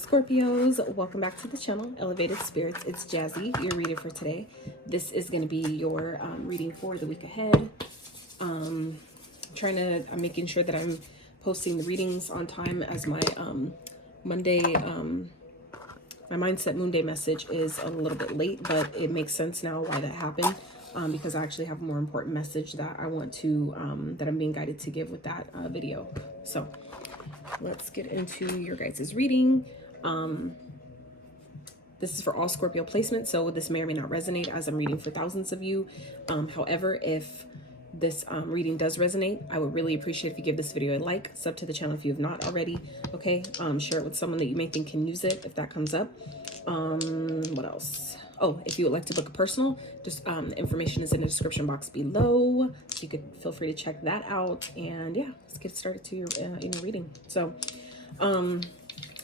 Scorpios, welcome back to the channel, Elevated Spirits. It's Jazzy, your reader for today. This is going to be your reading for the week ahead. I'm making sure that I'm posting the readings on time, as my Monday, my Mindset Moon Day message is a little bit late, but it makes sense now why that happened, because I actually have a more important message that I want to, that I'm being guided to give with that video. So let's get into your guys' reading. This is for all Scorpio placements, so this may or may not resonate as I'm reading for thousands of you. However, if this reading does resonate, I would really appreciate if you give this video a like, sub to the channel if you have not already, okay? Share it with someone that you may think can use it if that comes up. What else? Oh, if you would like to book a personal, just the information is in the description box below, so you could feel free to check that out. And yeah, let's get started to your in your reading. So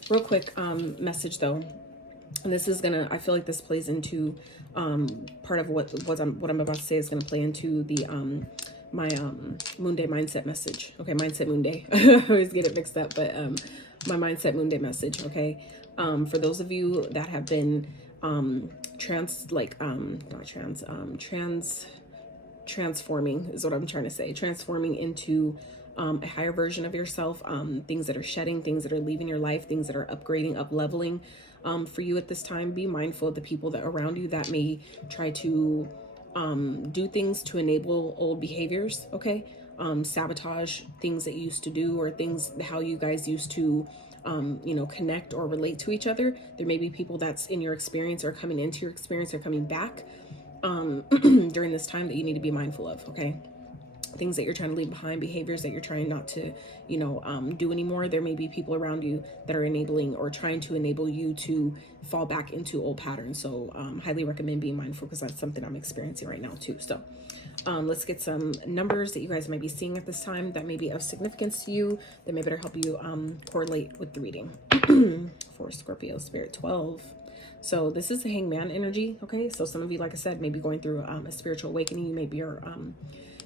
real quick message though, and this is gonna, I feel like this plays into part of what I'm about to say is gonna play into the my Moon Day mindset message. Okay, Mindset Moon Day. I always get it mixed up, but my Mindset Moon Day message. Okay, for those of you that have been transforming is what I'm trying to say, transforming into a higher version of yourself, things that are shedding, things that are leaving your life, things that are upgrading, up leveling. For you at this time, be mindful of the people that are around you that may try to do things to enable old behaviors. Okay, sabotage things that you used to do, or things how you guys used to connect or relate to each other. There may be people that's in your experience or coming into your experience or coming back during this time that you need to be mindful of. Okay, things that you're trying to leave behind, behaviors that you're trying not to do anymore. There may be people around you that are enabling or trying to enable you to fall back into old patterns. So highly recommend being mindful, because that's something I'm experiencing right now too. So let's get some numbers that you guys might be seeing at this time that may be of significance to you, that may better help you correlate with the reading. For Scorpio Spirit 12. So this is the Hangman energy. Okay, so some of you, like I said, may be going through a spiritual awakening. You may be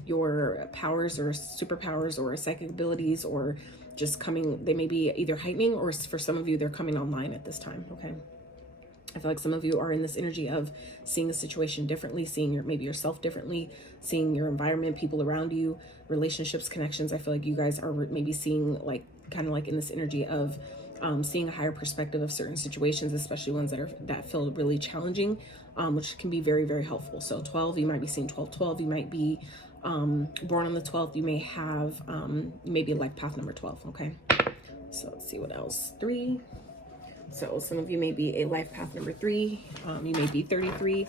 your powers or superpowers or psychic abilities, or just coming, they may be either heightening, or for some of you, they're coming online at this time. Okay, I feel like some of you are in this energy of seeing the situation differently, seeing maybe yourself differently, seeing your environment, people around you, relationships, connections. I feel like you guys are maybe seeing, like, kind of like in this energy of seeing a higher perspective of certain situations, especially ones that feel really challenging, which can be very, very helpful. So 12, you might be seeing 12. You might be born on the 12th. You may have maybe life path number 12. Okay, so let's see what else. 3. So some of you may be a life path number 3. You may be 33.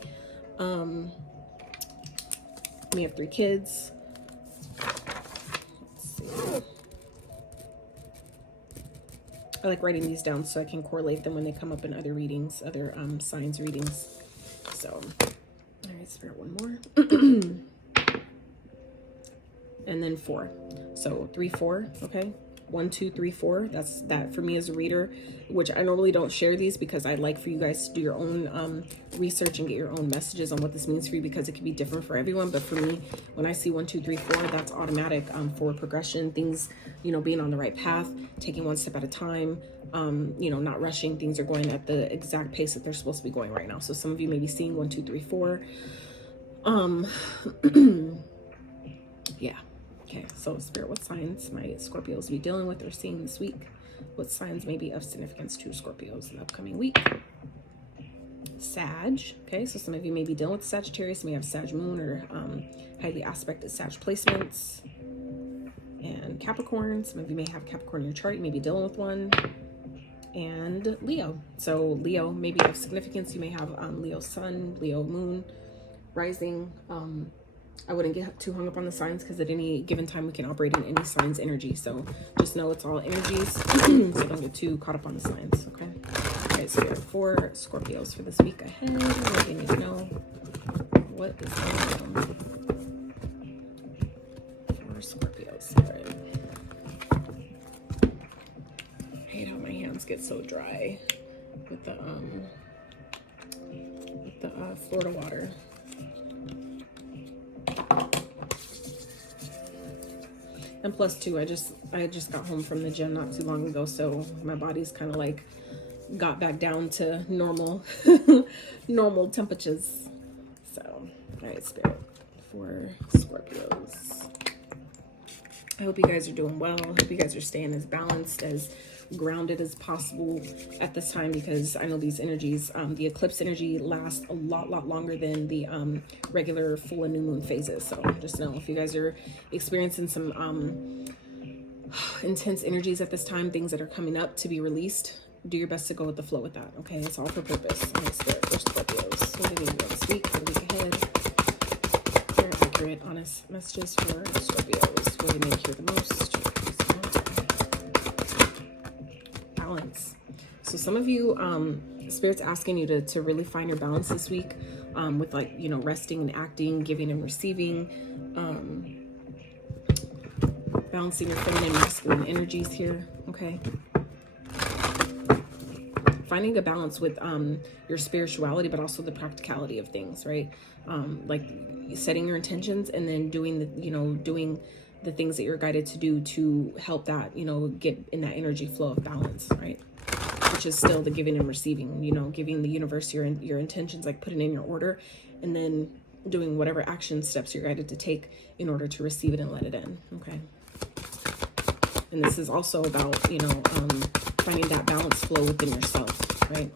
You may have 3 kids. Let's see. I like writing these down so I can correlate them when they come up in other readings, other signs readings. So, all right, Spirit, one more. And then 4. So 3, 4. Okay, 1, 2, 3, 4. That's that for me as a reader, which I normally don't share these because I'd like for you guys to do your own research and get your own messages on what this means for you, because it can be different for everyone. But for me, when I see 1, 2, 3, 4, that's automatic forward progression, things, being on the right path, taking one step at a time, not rushing. Things are going at the exact pace that they're supposed to be going right now. So some of you may be seeing 1, 2, 3, 4. Yeah. Okay, so Spirit, what signs might Scorpios be dealing with or seeing this week? What signs may be of significance to Scorpios in the upcoming week? Sag. Okay, so some of you may be dealing with Sagittarius, may have Sag moon or highly aspected Sag placements. And Capricorn, some of you may have Capricorn in your chart, you may be dealing with one. And Leo. So Leo may be of significance. You may have Leo sun, Leo moon, rising. I wouldn't get too hung up on the signs, because at any given time we can operate in any sign's energy. So just know it's all energies. So don't get too caught up on the signs. Okay. Okay, so there are 4 Scorpios for this week ahead. What do you need to know? What is going on for Scorpios? All right. I hate how my hands get so dry with the Florida water. And plus too, I just got home from the gym not too long ago, so my body's kind of like got back down to normal, normal temperatures. So, all right, Spirit, for Scorpios. I hope you guys are doing well. I hope you guys are staying as balanced, as grounded as possible at this time, because I know these energies, the eclipse energy lasts a lot longer than the regular full and new moon phases. So just know, if you guys are experiencing some intense energies at this time, things that are coming up to be released, do your best to go with the flow with that. Okay, it's all for purpose. All right, Spirit, for Scorpios, what do you need this week, for the week ahead? Very accurate, honest messages for Scorpios. What do you need to hear the most? Balance. So some of you, Spirit's asking you to really find your balance this week, with, like, you know, resting and acting, giving and receiving, balancing your feminine and masculine energies here. Okay, finding a balance with your spirituality, but also the practicality of things, right? Like setting your intentions and then doing the things that you're guided to do to help that, you know, get in that energy flow of balance, right? Which is still the giving and receiving, you know, giving the universe your intentions, like putting in your order, and then doing whatever action steps you're guided to take in order to receive it and let it in. Okay. And this is also about, you know, finding that balance flow within yourself, right?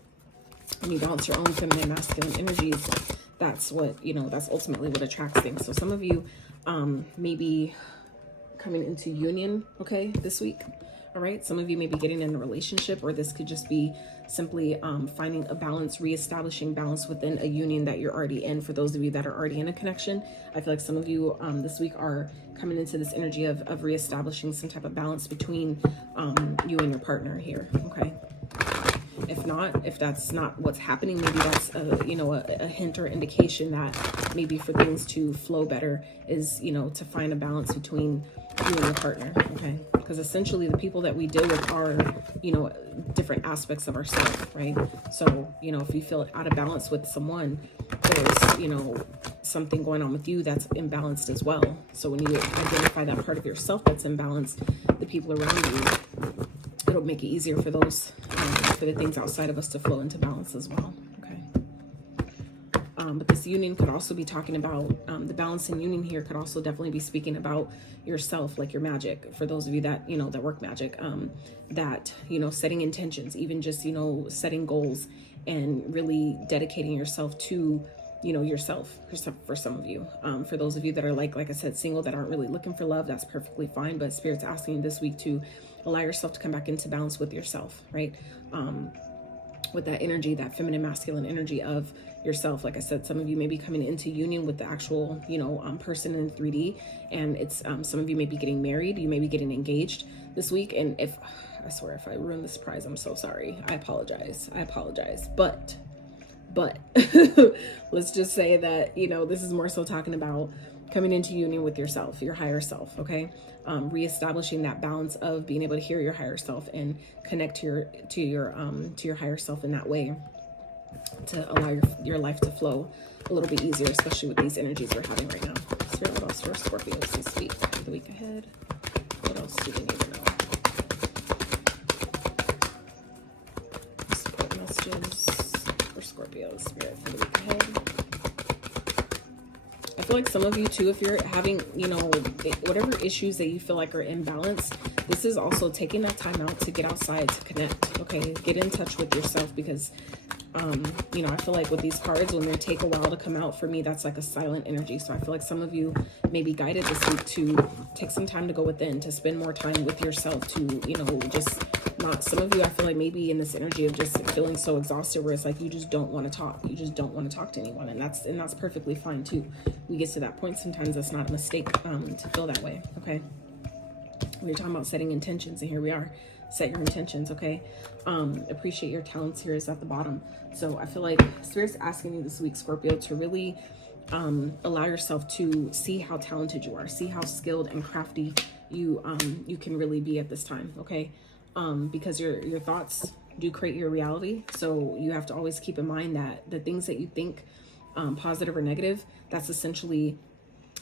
When you balance your own feminine, masculine energies, that's what, you know, that's ultimately what attracts things. So some of you may be coming into union, okay, this week. All right, some of you may be getting in a relationship, or this could just be simply finding a balance, reestablishing balance within a union that you're already in. For those of you that are already in a connection, I feel like some of you this week are coming into this energy of reestablishing some type of balance between you and your partner here. Okay. If not, if that's not what's happening, maybe that's a hint or indication that maybe for things to flow better is, you know, to find a balance between you and your partner. Okay, because essentially the people that we deal with are, you know, different aspects of ourselves, right? So, you know, if you feel out of balance with someone, there's, you know, something going on with you that's imbalanced as well. So when you identify that part of yourself that's imbalanced, the people around you, it'll make it easier for those, for the things outside of us to flow into balance as well. Okay. But this union could also be talking about, the balance in union here could also definitely be speaking about yourself, like your magic. For those of you that, you know, that work magic, that, you know, setting intentions, even just, you know, setting goals and really dedicating yourself to, you know, yourself for some of you. For those of you that are like I said, single, that aren't really looking for love, that's perfectly fine. But Spirit's asking you this week to allow yourself to come back into balance with yourself, right? With that energy, that feminine, masculine energy of yourself. Like I said, some of you may be coming into union with the actual, you know, person in 3D, and it's some of you may be getting married, you may be getting engaged this week. And if I swear, if I ruin the surprise, I'm so sorry. I apologize. But let's just say that, you know, this is more so talking about coming into union with yourself, your higher self. Okay. Reestablishing that balance of being able to hear your higher self and connect to your higher self in that way, to allow your life to flow a little bit easier, especially with these energies we're having right now. Spirit, what else for Scorpios this week, the week ahead? What else do they need to know? Support messages for Scorpios, Spirit, for the week ahead. I feel like some of you too, if you're having, you know, whatever issues that you feel like are imbalanced, this is also taking that time out to get outside, to connect. Okay, get in touch with yourself, because you know, I feel like with these cards, when they take a while to come out, for me, that's like a silent energy. So I feel like some of you may be guided this week to take some time to go within, to spend more time with yourself, to, you know, just not, some of you, I feel like maybe in this energy of just feeling so exhausted where it's like you just don't want to talk. You just don't want to talk to anyone. And that's perfectly fine too. We get to that point. Sometimes that's not a mistake to feel that way. Okay. When you're talking about setting intentions, and here we are. Set your intentions, okay? Appreciate your talents here is at the bottom. So I feel like Spirit's asking you this week, Scorpio, to really allow yourself to see how talented you are, see how skilled and crafty you can really be at this time, okay? Because your thoughts do create your reality. So you have to always keep in mind that the things that you think, positive or negative, that's essentially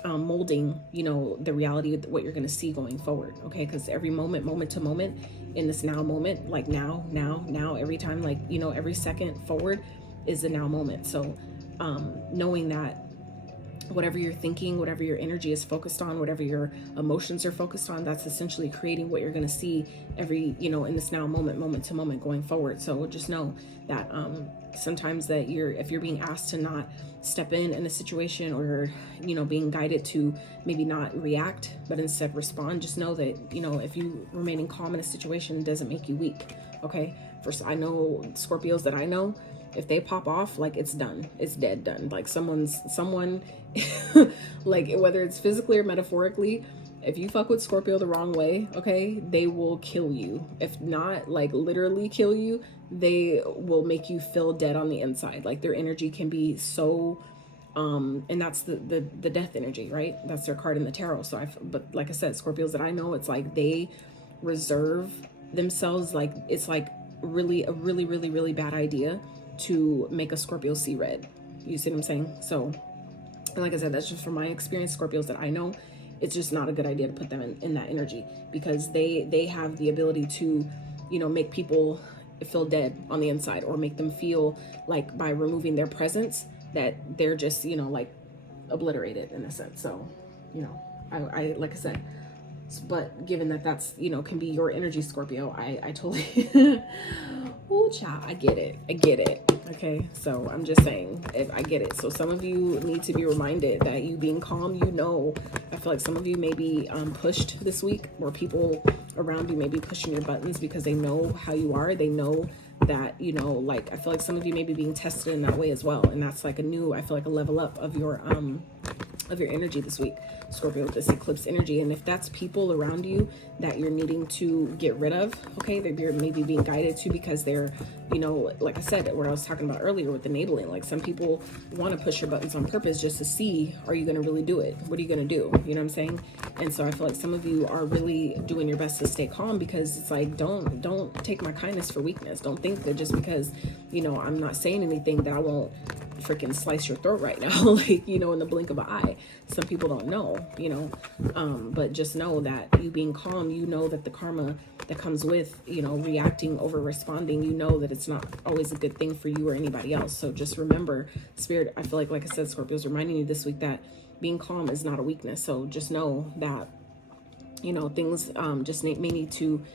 molding, you know, the reality of what you're going to see going forward. Okay. Because every moment to moment in this now moment, like now, every time, like, you know, every second forward is the now moment. So knowing that whatever you're thinking, whatever your energy is focused on, whatever your emotions are focused on, that's essentially creating what you're going to see every, you know, in this now moment to moment going forward. So just know that sometimes that if you're being asked to not step in a situation, or, you know, being guided to maybe not react, but instead respond, just know that, you know, if you remaining calm in a situation doesn't make you weak. Okay. First, I know Scorpios that I know, if they pop off, like, it's done, it's dead done. Like someone like, whether it's physically or metaphorically, if you fuck with Scorpio the wrong way, okay, they will kill you. If not, like, literally kill you, they will make you feel dead on the inside. Like, their energy can be so and that's the death energy, right? That's their card in the tarot. So but like I said, Scorpios that I know, it's like they reserve themselves, like, it's like a really bad idea to make a Scorpio see red. You see what I'm saying? So, and like I said, that's just from my experience. Scorpios that I know, it's just not a good idea to put them in that energy, because they have the ability to, you know, make people feel dead on the inside, or make them feel like by removing their presence that they're just, you know, like obliterated in a sense. So, you know, I like I said, but given that that's, you know, can be your energy, Scorpio, I totally oh child, I get it. Okay, so I'm just saying, if I get it. So some of you need to be reminded that you being calm, you know, I feel like some of you may be pushed this week, or people around you may be pushing your buttons because they know how you are. They know that, you know, like, I feel like some of you may be being tested in that way as well. And that's like I feel like a level up of your energy this week, Scorpio, with this eclipse energy. And if that's people around you that you're needing to get rid of, okay, that you're maybe being guided to because they're, you know, like I said, what I was talking about earlier with the enabling, like some people want to push your buttons on purpose just to see, are you going to really do it? What are you going to do? You know what I'm saying? And so I feel like some of you are really doing your best to stay calm, because it's like, don't take my kindness for weakness. Don't think that just because, you know, I'm not saying anything that I won't freaking slice your throat right now, like, you know, in the blink of an eye. Some people don't know, you know, but just know that you being calm, you know that the karma that comes with, you know, reacting over responding, you know that it's not always a good thing for you or anybody else. So just remember, Spirit, I feel like I said, Scorpio's reminding you this week that being calm is not a weakness. So just know that, you know, things just may need to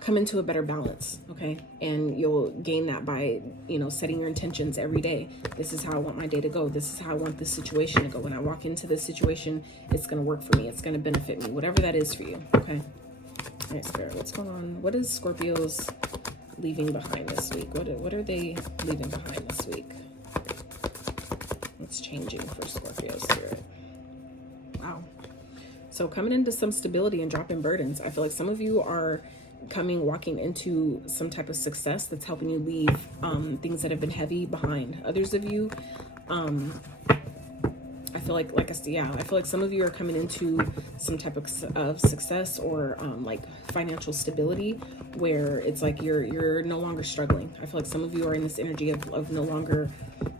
come into a better balance, okay? And you'll gain that by, you know, setting your intentions every day. This is how I want my day to go. This is how I want this situation to go. When I walk into this situation, it's going to work for me. It's going to benefit me, whatever that is for you, okay? All right, Spirit, what's going on? What is Scorpio's leaving behind this week? What are they leaving behind this week? What's changing for Scorpio, Spirit? Wow. So coming into some stability and dropping burdens. I feel like some of you are walking into some type of success that's helping you leave things that have been heavy behind. Others of you, I feel like I said, I feel like some of you are coming into some type of success, or like financial stability, where it's like you're no longer struggling. I feel like some of you are in this energy of no longer,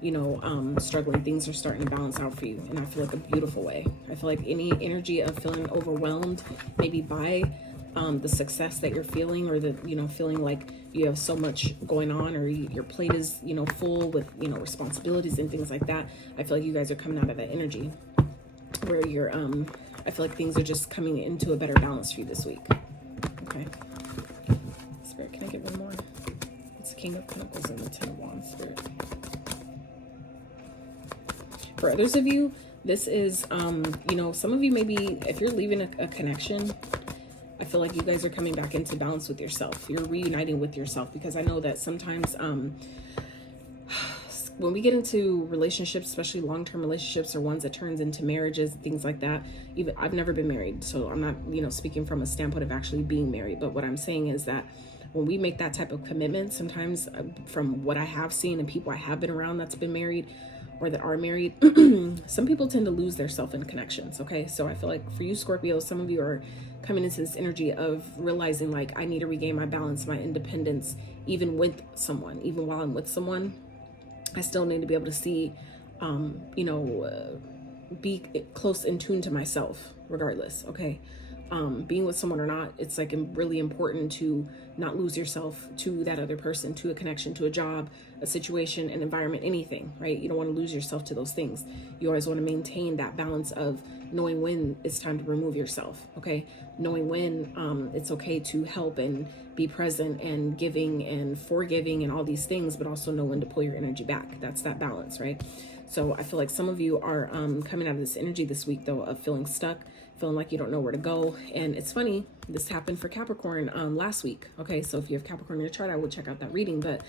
you know, struggling. Things are starting to balance out for you, and I feel like a beautiful way. I feel like any energy of feeling overwhelmed, maybe by the success that you're feeling, or the, you know, feeling like you have so much going on, or your plate is, you know, full with, you know, responsibilities and things like that. I feel like you guys are coming out of that energy where you're I feel like things are just coming into a better balance for you this week. Okay, Spirit, can I get one more? It's the King of Pentacles and the Ten of Wands, Spirit. For others of you, this is you know, some of you, maybe if you're leaving a connection, I feel like you guys are coming back into balance with yourself. You're reuniting with yourself, because I know that sometimes when we get into relationships, especially long-term relationships or ones that turns into marriages, things like that, even I've never been married, so I'm not, you know, speaking from a standpoint of actually being married, but what I'm saying is that when we make that type of commitment, sometimes from what I have seen and people I have been around that's been married or that are married, some people tend to lose their self in connections. Okay, so I feel like for you, Scorpio, some of you are coming into this energy of realizing, like, I need to regain my balance, my independence, even with someone. Even while I'm with someone, I still need to be able to see, you know, be close in tune to myself regardless. Okay. Being with someone or not, it's like really important to not lose yourself to that other person, to a connection, to a job, a situation, an environment, anything, right? You don't want to lose yourself to those things. You always want to maintain that balance of knowing when it's time to remove yourself. Okay. Knowing when it's okay to help and be present and giving and forgiving and all these things, but also know when to pull your energy back. That's that balance, right? So I feel like some of you are coming out of this energy this week, though, of feeling stuck, feeling like you don't know where to go. And it's funny, this happened for Capricorn last week. Okay, so if you have Capricorn in your chart, I would check out that reading, but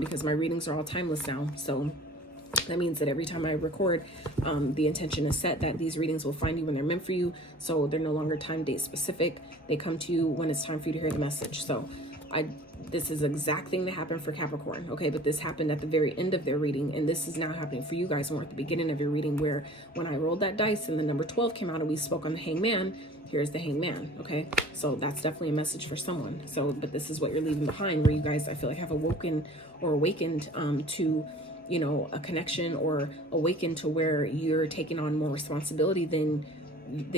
because my readings are all timeless now. So that means that every time I record, the intention is set that these readings will find you when they're meant for you. So they're no longer time, date specific. They come to you when it's time for you to hear the message. So this is the exact thing that happened for Capricorn. Okay, but this happened at the very end of their reading. And this is now happening for you guys more at the beginning of your reading, where when I rolled that dice and the number 12 came out and we spoke on the hangman, here's the hangman. Okay, so that's definitely a message for someone. So, but this is what you're leaving behind, where you guys, I feel like, have awoken or awakened to, you know, a connection, or awakened to where you're taking on more responsibility than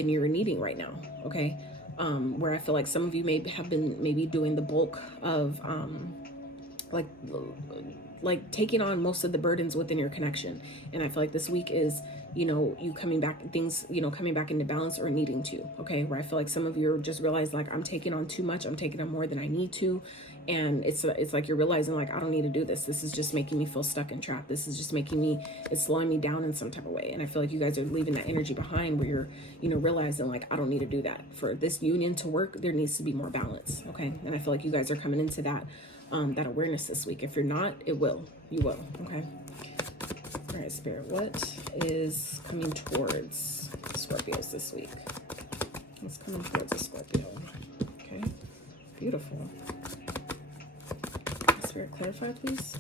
you're needing right now. Okay. Where I feel like some of you may have been maybe doing the bulk of like taking on most of the burdens within your connection. And I feel like this week is, you know, you coming back, things, you know, coming back into balance or needing to. Okay, where I feel like some of you are just realize, like, I'm taking on too much, I'm taking on more than I need to. And it's like you're realizing, like, I don't need to do this. This is just making me feel stuck and trapped. This is just making me, it's slowing me down in some type of way. And I feel like you guys are leaving that energy behind, where you're, you know, realizing, like, I don't need to do that. For this union to work, there needs to be more balance. Okay. And I feel like you guys are coming into that, that awareness this week. If you're not, it will. You will. Okay. All right, Spirit, what is coming towards Scorpios this week? What's coming towards a Scorpio? Okay. Beautiful. Spirit, clarify, please.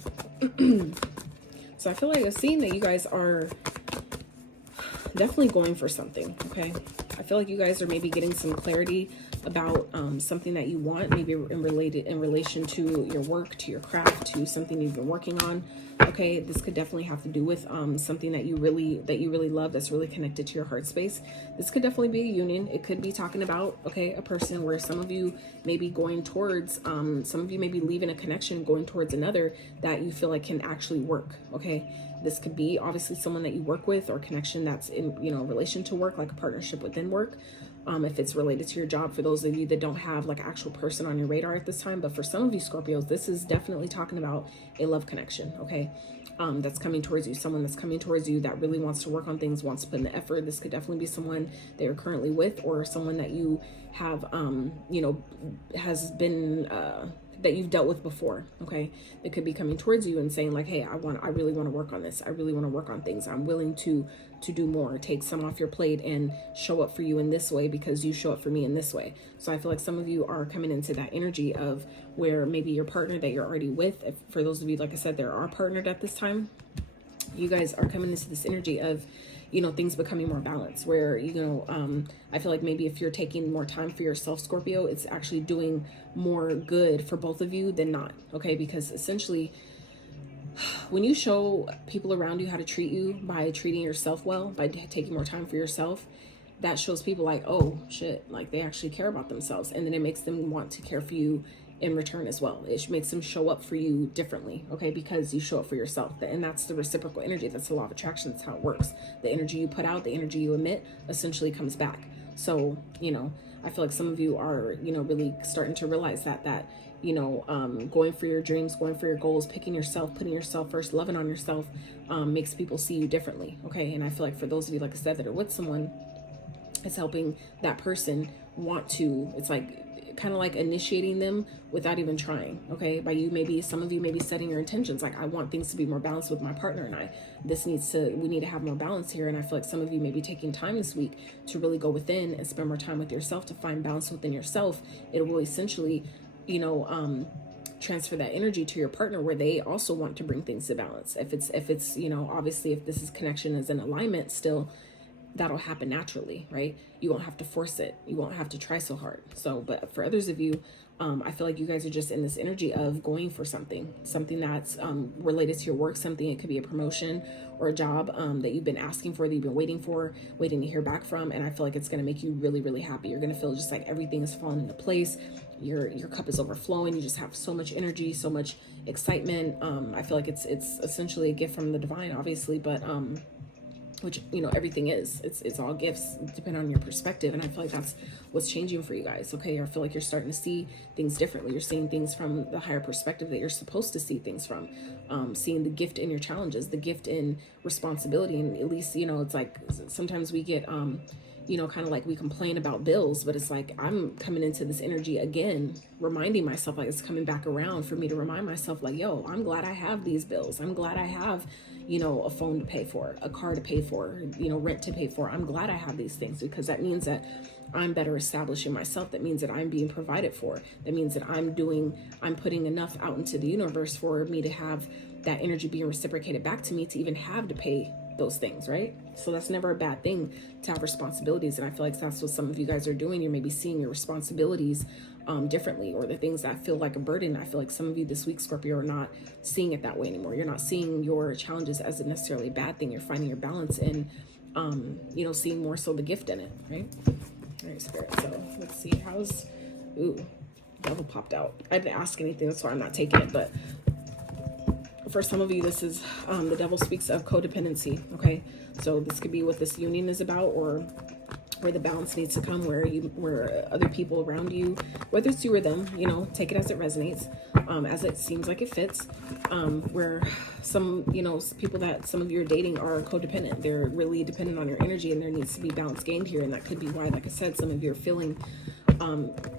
So I feel like I've seen that you guys are definitely going for something. Okay. I feel like you guys are maybe getting some clarity about something that you want, maybe in relation to your work, to your craft, to something you've been working on. Okay, this could definitely have to do with something that you really love, that's really connected to your heart space. This could definitely be a union. It could be talking about, okay, a person where some of you may be going towards, some of you may be leaving a connection, going towards another that you feel like can actually work. Okay, this could be obviously someone that you work with, or a connection that's in, you know, relation to work, like a partnership within work. If it's related to your job, for those of you that don't have like an actual person on your radar at this time. But for some of you Scorpios, this is definitely talking about a love connection, okay? That's coming towards you, someone that's coming towards you that really wants to work on things, wants to put in the effort. This could definitely be someone that you're currently with, or someone that you have, you know, has been, that you've dealt with before. Okay, they could be coming towards you and saying, like, hey, I really want to work on this. I really want to work on things. I'm willing to do more, take some off your plate and show up for you in this way because you show up for me in this way. So I feel like some of you are coming into that energy of where maybe your partner that you're already with, if, for those of you, like I said, there are partnered at this time, you guys are coming into this energy of, you know, things becoming more balanced, where, you know, I feel like maybe if you're taking more time for yourself, Scorpio, it's actually doing more good for both of you than not. Okay, because essentially when you show people around you how to treat you by treating yourself well, by taking more time for yourself, that shows people like, oh shit, like they actually care about themselves. And then it makes them want to care for you in return as well. It makes them show up for you differently, okay, because you show up for yourself. And that's the reciprocal energy. That's the law of attraction. That's how it works. The energy you put out, the energy you emit essentially comes back. So, you know, I feel like some of you are, you know, really starting to realize that, you know, going for your dreams, going for your goals, picking yourself, putting yourself first, loving on yourself, makes people see you differently. Okay. And I feel like for those of you, like I said, that are with someone, it's helping that person want to, it's like kind of like initiating them without even trying. Okay. By you, maybe some of you may be setting your intentions. Like, I want things to be more balanced with my partner and I, we need to have more balance here. And I feel like some of you may be taking time this week to really go within and spend more time with yourself to find balance within yourself. It will essentially, you know, transfer that energy to your partner, where they also want to bring things to balance. If it's, you know, obviously if this is connection is in alignment still, that'll happen naturally, right? You won't have to force it. You won't have to try so hard. So, but for others of you, I feel like you guys are just in this energy of going for something that's related to your work, something, it could be a promotion or a job that you've been asking for, that you've been waiting to hear back from. And I feel like it's going to make you really, really happy. You're going to feel just like everything is falling into place. Your cup is overflowing. You just have so much energy, so much excitement. I feel like it's essentially a gift from the divine, obviously, but which, you know, everything is, it's all gifts depending on your perspective. And I feel like that's what's changing for you guys. Okay. I feel like you're starting to see things differently. You're seeing things from the higher perspective that you're supposed to see things from, seeing the gift in your challenges, the gift in responsibility. And at least, you know, it's like sometimes we get, you know, kind of like we complain about bills, but it's like, I'm coming into this energy again, reminding myself, like it's coming back around for me to remind myself, like, yo, I'm glad I have these bills. I'm glad I have, you know, a phone to pay for, a car to pay for, you know, rent to pay for. I'm glad I have these things, because that means that I'm better establishing myself. That means that I'm being provided for. That means that I'm putting enough out into the universe for me to have that energy being reciprocated back to me to even have to pay those things, right? So that's never a bad thing to have responsibilities. And I feel like that's what some of you guys are doing. You're maybe seeing your responsibilities differently, or the things that feel like a burden. I feel like some of you this week, Scorpio, are not seeing it that way anymore. You're not seeing your challenges as a necessarily a bad thing. You're finding your balance in, you know, seeing more so the gift in it, right? All right, Spirit. So let's see, devil popped out. I didn't ask anything, that's why I'm not taking it. But for some of you, this is, the devil speaks of codependency. Okay. So this could be what this union is about, or where the balance needs to come, where other people around you, whether it's you or them, you know, take it as it resonates, as it seems like it fits, where some, you know, people that some of you are dating are codependent. They're really dependent on your energy, and there needs to be balance gained here. And that could be why, like I said, some of you are feeling,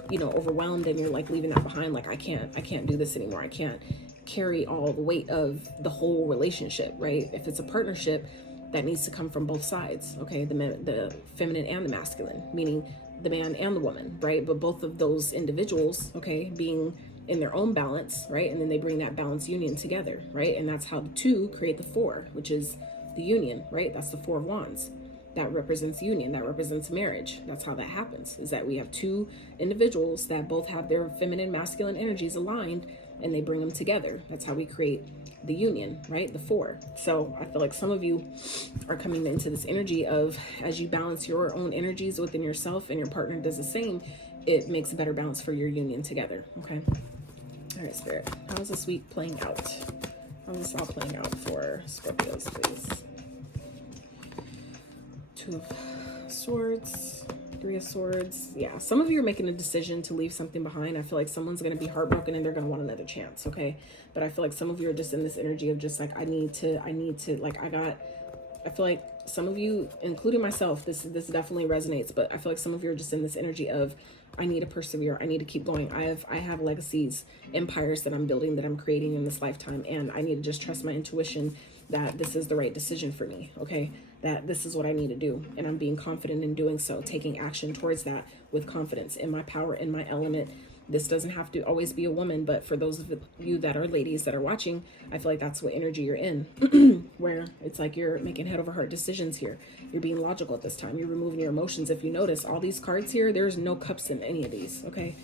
you know, overwhelmed, and you're like leaving that behind. Like, I can't do this anymore. I can't carry all the weight of the whole relationship, right? If it's a partnership, that needs to come from both sides, okay? The feminine and the masculine, meaning the man and the woman, right? But both of those individuals, okay, being in their own balance, right? And then they bring that balance union together, right? And that's how the two create the four, which is the union, right? That's the Four of Wands. That represents union, that represents marriage. That's how that happens, is that we have two individuals that both have their feminine, masculine energies aligned, and they bring them together. That's how we create the union, right? The four. So I feel like some of you are coming into this energy of, as you balance your own energies within yourself and your partner does the same, it makes a better balance for your union together. Okay. All right, Spirit. How's this week playing out? How's this all playing out for Scorpios, please? Two of Swords, Three of Swords. Yeah, some of you are making a decision to leave something behind. I feel like someone's going to be heartbroken and they're going to want another chance, okay? But I feel like some of you are just in this energy of just like, I need to, like, I feel like some of you, including myself, this definitely resonates, but I feel like some of you are just in this energy of, I need to persevere. I need to keep going. I have legacies, empires that I'm building, that I'm creating in this lifetime. And I need to just trust my intuition that this is the right decision for me. Okay. That this is what I need to do. And I'm being confident in doing so, taking action towards that with confidence in my power, in my element. This doesn't have to always be a woman, but for those of you that are ladies that are watching, I feel like that's what energy you're in, where it's like you're making head over heart decisions here. You're being logical at this time. You're removing your emotions. If you notice all these cards here, there's no cups in any of these. Okay.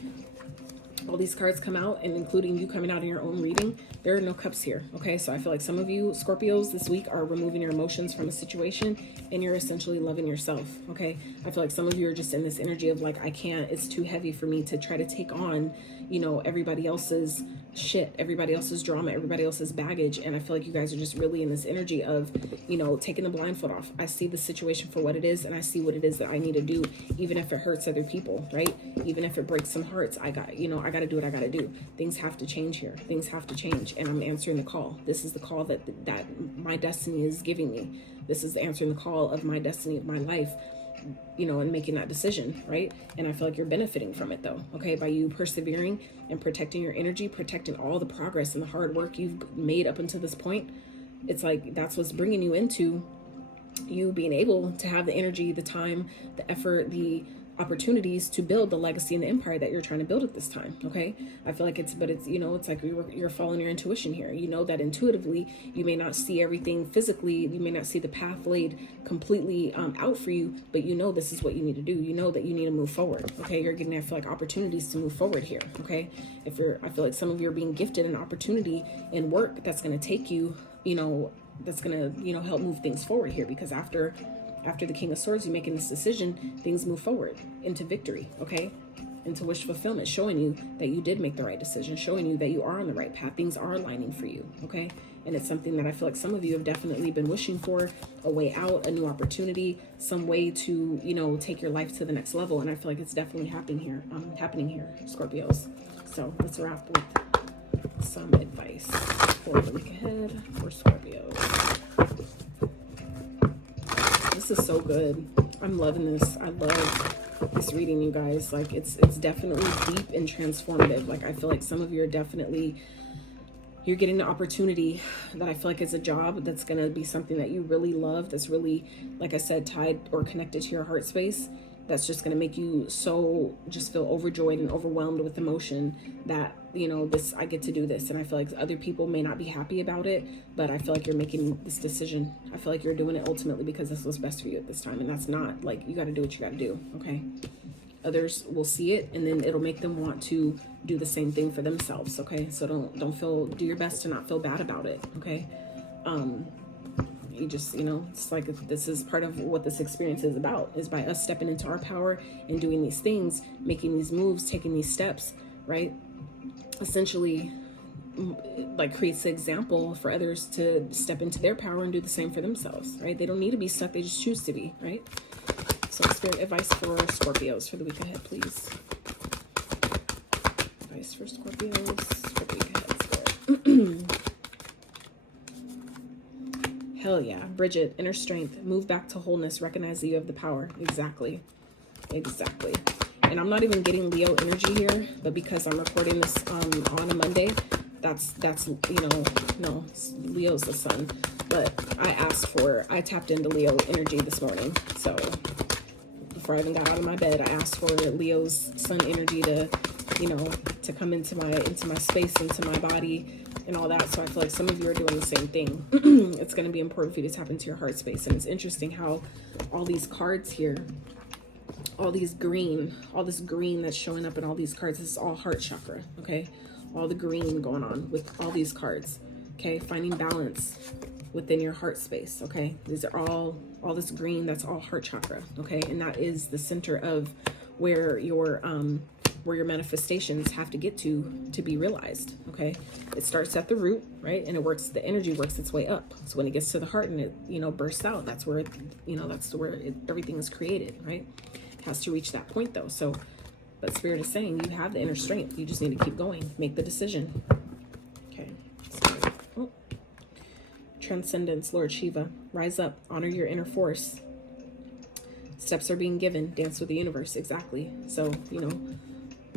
All these cards come out, and including you coming out in your own reading, there are no cups here. Okay. So I feel like some of you Scorpios this week are removing your emotions from a situation, and you're essentially loving yourself. Okay. I feel like some of you are just in this energy of like, I can't, it's too heavy for me to try to take on, you know, everybody else's shit, everybody else's drama, everybody else's baggage. And I feel like you guys are just really in this energy of, you know, taking the blindfold off. I see the situation for what it is, and I see what it is that I need to do, even if it hurts other people, right? Even if it breaks some hearts, I got to do what I got to do. Things have to change here. Things have to change. And I'm answering the call. This is the call that my destiny is giving me. This is answering the call of my destiny, of my life, you know, and making that decision, right? And I feel like you're benefiting from it though, okay? By you persevering and protecting your energy, protecting all the progress and the hard work you've made up until this point. It's like, that's what's bringing you into you being able to have the energy, the time, the effort, the opportunities to build the legacy and the empire that you're trying to build at this time. Okay, I feel like it's you know, it's like you're following your intuition here. You know that intuitively you may not see everything physically, you may not see the path laid completely out for you, but you know this is what you need to do. You know that you need to move forward. Okay, you're getting, I feel like, opportunities to move forward here. Okay, I feel like some of you are being gifted an opportunity in work that's going to take you, you know, that's going to, you know, help move things forward here, because after the King of Swords, you making this decision, things move forward into victory, okay? Into wish fulfillment, showing you that you did make the right decision, showing you that you are on the right path. Things are aligning for you, okay? And it's something that I feel like some of you have definitely been wishing for, a way out, a new opportunity, some way to, you know, take your life to the next level. And I feel like it's definitely happening here, Scorpios. So let's wrap with some advice for the week ahead for Scorpios. This is so good. I'm loving this. I love this reading, you guys. Like, it's definitely deep and transformative. Like, I feel like some of you are definitely, you're getting the opportunity that I feel like is a job that's going to be something that you really love, that's really, like I said, tied or connected to your heart space, that's just going to make you so just feel overjoyed and overwhelmed with emotion that, you know, this, I get to do this. And I feel like other people may not be happy about it, but I feel like you're making this decision. I feel like you're doing it ultimately because this was best for you at this time. And that's not, like, you got to do what you got to do. Okay. Others will see it, and then it'll make them want to do the same thing for themselves. Okay. So do your best to not feel bad about it. Okay. You just, you know, it's like, this is part of what this experience is about, is by us stepping into our power and doing these things, making these moves, taking these steps, right? Essentially, like, creates the example for others to step into their power and do the same for themselves, right? They don't need to be stuck, they just choose to be, right? So spirit advice for Scorpios for the week ahead, please. Advice for Scorpios for the week ahead, spirit. Hell yeah. Bridget, inner strength, move back to wholeness, recognize that you have the power. Exactly. And I'm not even getting Leo energy here, but because I'm recording this on a Monday, that's you know, no, Leo's the sun. But I tapped into Leo energy this morning. So before I even got out of my bed, I asked for Leo's sun energy to, you know, to come into my space, into my body, and all that. So I feel like some of you are doing the same thing. It's going to be important for you to tap into your heart space. And it's interesting how all these cards here, all this green that's showing up in all these cards, this is all heart chakra. Okay, all the green going on with all these cards. Okay, finding balance within your heart space. Okay, these are all this green, that's all heart chakra. Okay, and that is the center of where your manifestations have to get to be realized. Okay, it starts at the root, right? And the energy works its way up. So when it gets to the heart and it, you know, bursts out, that's where everything is created, right? It has to reach that point though. So, but Spirit is saying you have the inner strength. You just need to keep going. Make the decision. Okay. Oh. Transcendence, Lord Shiva, rise up, honor your inner force. Steps are being given. Dance with the universe. Exactly. So, you know,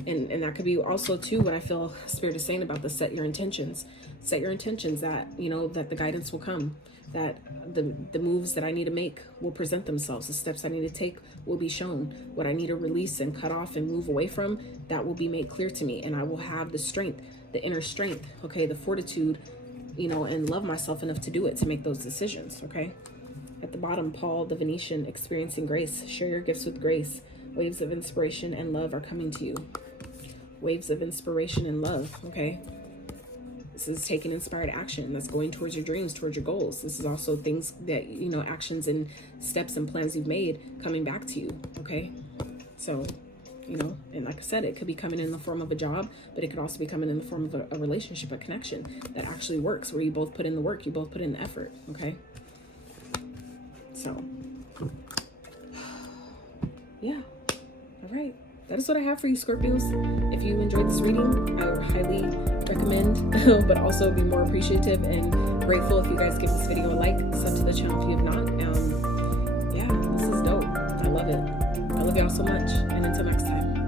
and that could be also too what I feel Spirit is saying about the set your intentions that, you know, that the guidance will come, that the moves that I need to make will present themselves, the steps I need to take will be shown, what I need to release and cut off and move away from, that will be made clear to me, and I will have the strength, the inner strength, okay, the fortitude, you know, and love myself enough to do it, to make those decisions. Okay, at the bottom, Paul the Venetian, experiencing grace, share your gifts with grace. Waves of inspiration and love are coming to you. Waves of inspiration and love. Okay, this is taking inspired action. That's going towards your dreams, towards your goals. This is also things that, you know, actions and steps and plans you've made coming back to you. Okay, so, you know, and like I said, it could be coming in the form of a job, but it could also be coming in the form of a relationship, a connection that actually works, where you both put in the work, you both put in the effort. Okay, so yeah, all right. That is what I have for you, Scorpios. If you enjoyed this reading, I would highly recommend, but also be more appreciative and grateful if you guys give this video a like, sub to the channel if you have not. Yeah, this is dope. I love it. I love y'all so much. And until next time.